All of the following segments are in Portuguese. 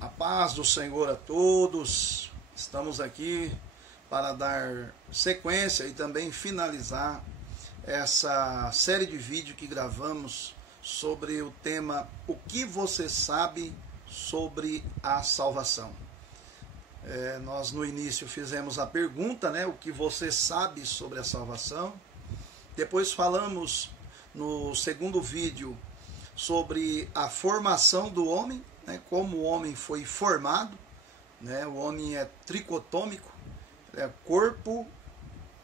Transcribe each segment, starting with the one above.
A paz do Senhor a todos. Estamos aqui para dar sequência e também finalizar essa série de vídeos que gravamos sobre o tema O que você sabe sobre a salvação. Nós no início fizemos a pergunta, o que você sabe sobre a salvação. Depois falamos no segundo vídeo sobre a formação do homem, como o homem foi formado. O homem é tricotômico, corpo,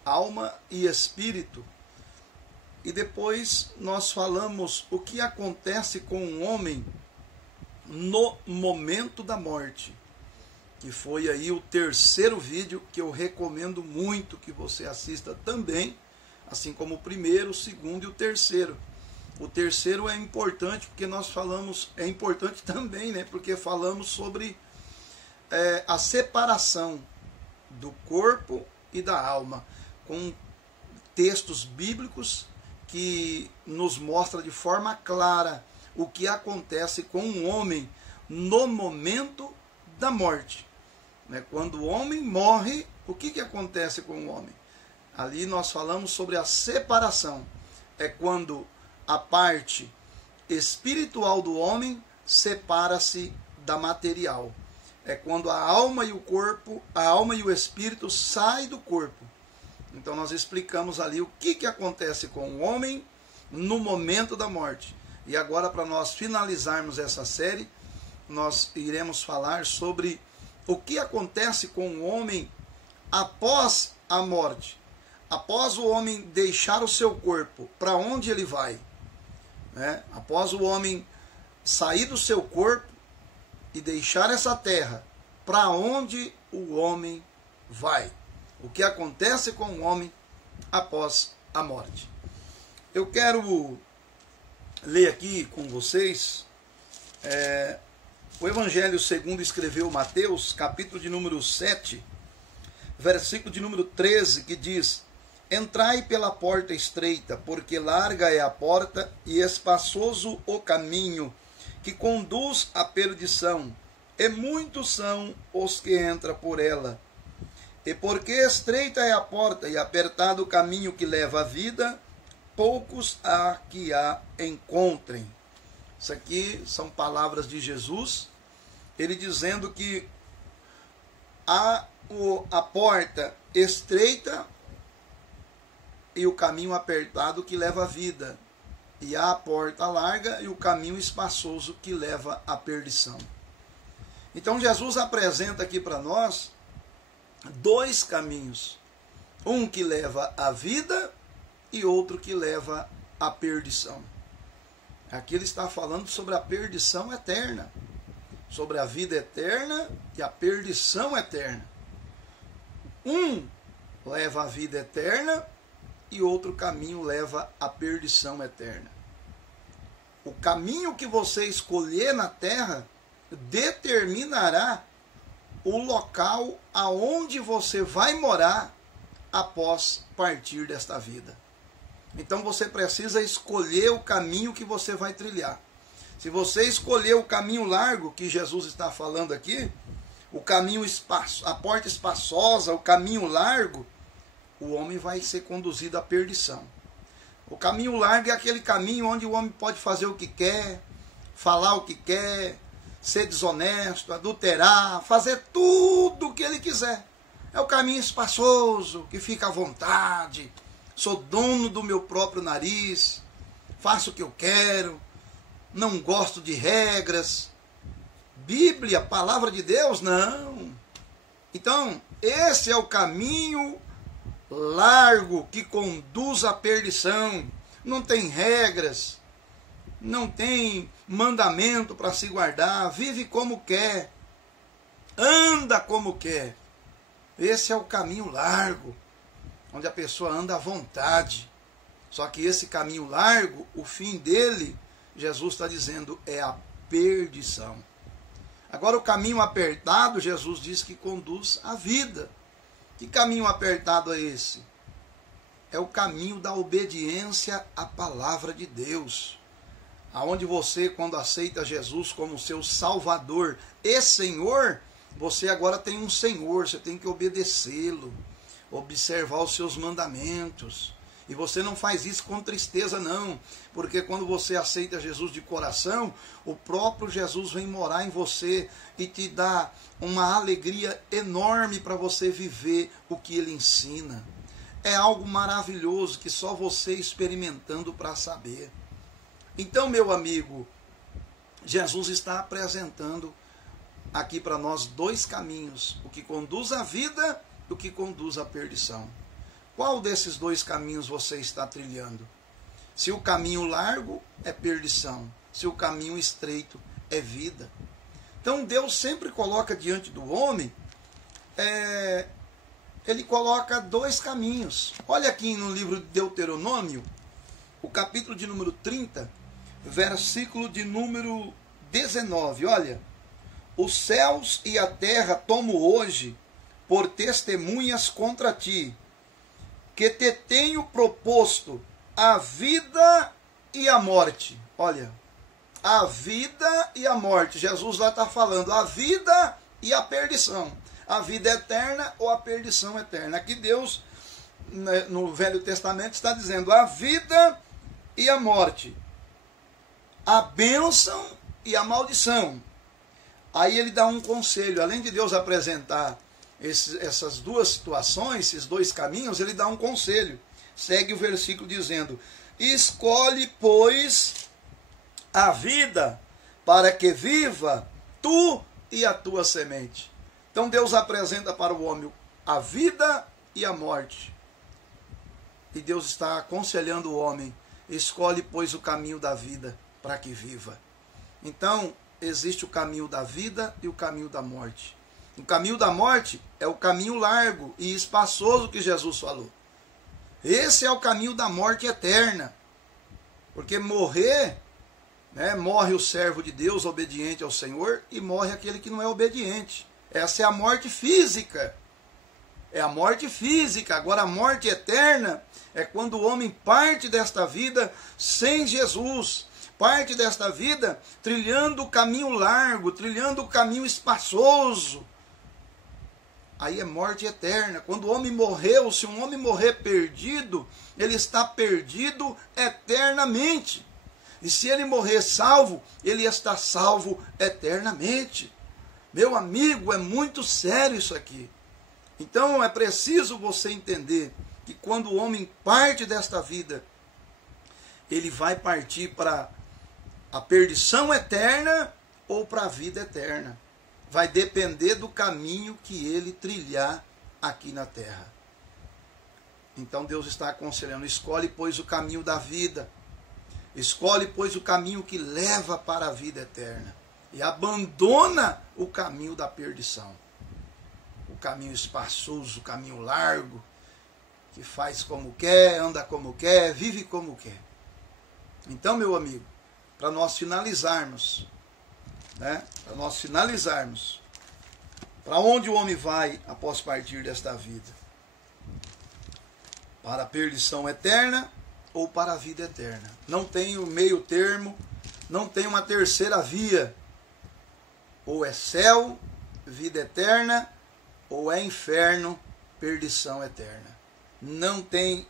alma e espírito. E depois nós falamos o que acontece com o homem no momento da morte, que foi aí o terceiro vídeo, que eu recomendo muito que você assista também, assim como o primeiro, o segundo e o terceiro. O terceiro é importante porque nós falamos, é importante também, porque falamos sobre a separação do corpo e da alma, com textos bíblicos que nos mostra de forma clara o que acontece com um homem no momento da morte. Quando o homem morre, o que acontece com o homem? Ali nós falamos sobre a separação. É quando a parte espiritual do homem separa-se da material. É quando a alma e o corpo, a alma e o espírito saem do corpo. Então nós explicamos ali o que acontece com o homem no momento da morte. E agora, para nós finalizarmos essa série, nós iremos falar sobre o que acontece com o homem após a morte. Após o homem deixar o seu corpo, para onde ele vai? Após o homem sair do seu corpo e deixar essa terra, para onde o homem vai? O que acontece com o homem após a morte? Eu quero ler aqui com vocês o Evangelho segundo escreveu Mateus, capítulo de número 7, versículo de número 13, que diz: Entrai pela porta estreita, porque larga é a porta e espaçoso o caminho que conduz à perdição, e muitos são os que entram por ela. E porque estreita é a porta e apertado o caminho que leva à vida, poucos há que a encontrem. Isso aqui são palavras de Jesus, ele dizendo que a porta estreita e o caminho apertado que leva à vida, e há a porta larga e o caminho espaçoso que leva à perdição. Então Jesus apresenta aqui para nós dois caminhos, um que leva à vida e outro que leva à perdição. Aqui ele está falando sobre a perdição eterna, sobre a vida eterna e a perdição eterna. Um leva à vida eterna e outro caminho leva à perdição eterna. O caminho que você escolher na terra determinará o local aonde você vai morar após partir desta vida. Então você precisa escolher o caminho que você vai trilhar. Se você escolher o caminho largo, que Jesus está falando aqui, o caminho a porta espaçosa, o caminho largo, o homem vai ser conduzido à perdição. O caminho largo é aquele caminho onde o homem pode fazer o que quer, falar o que quer, ser desonesto, adulterar, fazer tudo o que ele quiser. É o caminho espaçoso, que fica à vontade. Sou dono do meu próprio nariz, faço o que eu quero, não gosto de regras. Bíblia, palavra de Deus, não. Então, esse é o caminho largo que conduz à perdição. Não tem regras, não tem mandamento para se guardar, vive como quer, anda como quer. Esse é o caminho largo, onde a pessoa anda à vontade. Só que esse caminho largo, o fim dele, Jesus está dizendo, é a perdição. Agora o caminho apertado, Jesus diz que conduz à vida. Que caminho apertado é esse? É o caminho da obediência à palavra de Deus. aonde você, quando aceita Jesus como seu Salvador e Senhor, você agora tem um Senhor, você tem que obedecê-lo, observar os seus mandamentos. E você não faz isso com tristeza, não, porque quando você aceita Jesus de coração, o próprio Jesus vem morar em você e te dá uma alegria enorme para você viver o que ele ensina. É algo maravilhoso que só você experimentando para saber. Então, meu amigo, Jesus está apresentando aqui para nós dois caminhos, o que conduz à vida e o que conduz à perdição. Qual desses dois caminhos você está trilhando? Se o caminho largo é perdição, se o caminho estreito é vida. Então Deus sempre coloca diante do homem, ele coloca dois caminhos. Olha aqui no livro de Deuteronômio, o capítulo de número 30, versículo de número 19. Olha, os céus e a terra tomo hoje por testemunhas contra ti, que te tenho proposto a vida e a morte. Olha, a vida e a morte. Jesus lá está falando a vida e a perdição. A vida eterna ou a perdição eterna. Aqui Deus, no Velho Testamento, está dizendo a vida e a morte. A bênção e a maldição. Aí ele dá um conselho. Além de Deus apresentar essas duas situações, esses dois caminhos, ele dá um conselho. Segue o versículo dizendo: escolhe, pois, a vida, para que viva tu e a tua semente. Então Deus apresenta para o homem a vida e a morte. E Deus está aconselhando o homem: escolhe, pois, o caminho da vida, para que viva. Então, existe o caminho da vida e o caminho da morte. O caminho da morte é o caminho largo e espaçoso que Jesus falou. Esse é o caminho da morte eterna. Porque morrer, morre o servo de Deus obediente ao Senhor e morre aquele que não é obediente. Essa é a morte física. É a morte física. Agora a morte eterna é quando o homem parte desta vida sem Jesus. Parte desta vida trilhando o caminho largo, trilhando o caminho espaçoso. Aí é morte eterna. Quando o homem morreu, se um homem morrer perdido, ele está perdido eternamente. E se ele morrer salvo, ele está salvo eternamente. Meu amigo, é muito sério isso aqui. Então é preciso você entender que quando o homem parte desta vida, ele vai partir para a perdição eterna ou para a vida eterna. Vai depender do caminho que ele trilhar aqui na terra. Então Deus está aconselhando: escolhe, pois, o caminho da vida. Escolhe, pois, o caminho que leva para a vida eterna. E abandona o caminho da perdição. O caminho espaçoso, o caminho largo, que faz como quer, anda como quer, vive como quer. Então, meu amigo, para nós finalizarmos, para onde o homem vai após partir desta vida? Para a perdição eterna ou para a vida eterna? Não tem o meio termo, não tem uma terceira via. Ou é céu, vida eterna, ou é inferno, perdição eterna. Não tem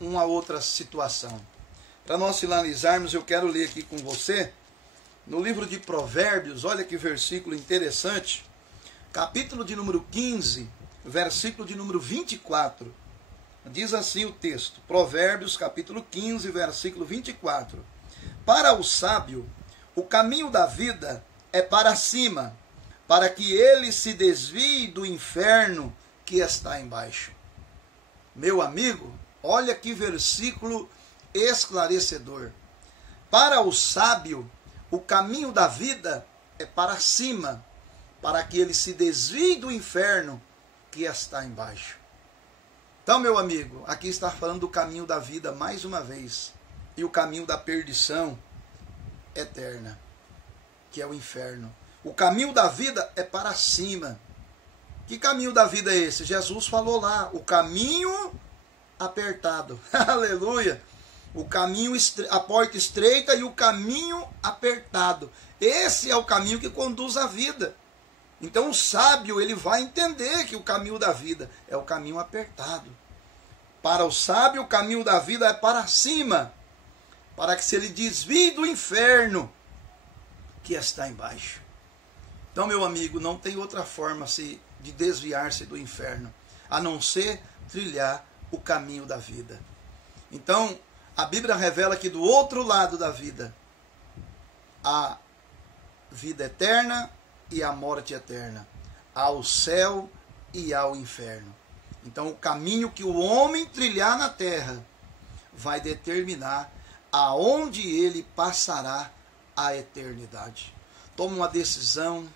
uma outra situação. Para nós finalizarmos, eu quero ler aqui com você, no livro de Provérbios, olha que versículo interessante, capítulo de número 15, versículo de número 24. Diz assim o texto, Provérbios, capítulo 15, versículo 24. Para o sábio, o caminho da vida é para cima, para que ele se desvie do inferno que está embaixo. Meu amigo, olha que versículo esclarecedor. Para o sábio, o caminho da vida é para cima, para que ele se desvie do inferno que está embaixo. Então, meu amigo, aqui está falando do caminho da vida mais uma vez, e o caminho da perdição eterna, que é o inferno. O caminho da vida é para cima. Que caminho da vida é esse? Jesus falou lá, o caminho apertado. Aleluia! a porta estreita e o caminho apertado. Esse é o caminho que conduz à vida. Então o sábio, ele vai entender que o caminho da vida é o caminho apertado. Para o sábio, o caminho da vida é para cima, para que se ele desvie do inferno que está embaixo. Então, meu amigo, não tem outra forma de desviar-se do inferno, a não ser trilhar o caminho da vida. Então, a Bíblia revela que do outro lado da vida, há vida eterna e a morte eterna. Há o céu e há o inferno. Então, o caminho que o homem trilhar na terra vai determinar aonde ele passará a eternidade. Toma uma decisão.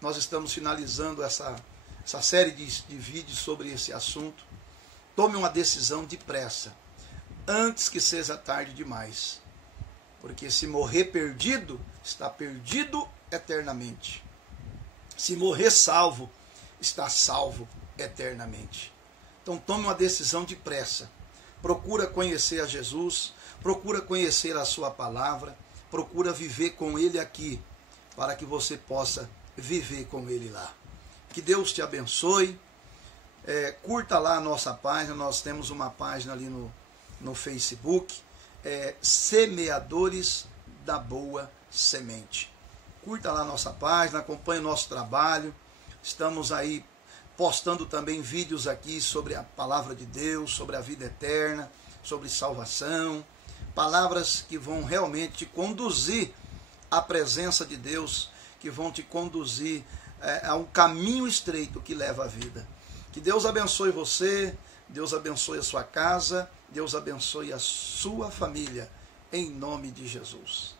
Nós estamos finalizando essa série de vídeos sobre esse assunto. Tome uma decisão depressa, antes que seja tarde demais. Porque se morrer perdido, está perdido eternamente. Se morrer salvo, está salvo eternamente. Então tome uma decisão depressa. Procura conhecer a Jesus, procura conhecer a sua palavra, procura viver com Ele aqui, para que você possa viver com Ele lá. Que Deus te abençoe. Curta lá a nossa página, nós temos uma página ali no Facebook, Semeadores da Boa Semente. Curta lá a nossa página, acompanhe o nosso trabalho. Estamos aí postando também vídeos aqui sobre a palavra de Deus, sobre a vida eterna, sobre salvação. Palavras que vão realmente te conduzir à presença de Deus, que vão te conduzir a um caminho estreito que leva à vida. Que Deus abençoe você, Deus abençoe a sua casa, Deus abençoe a sua família, em nome de Jesus.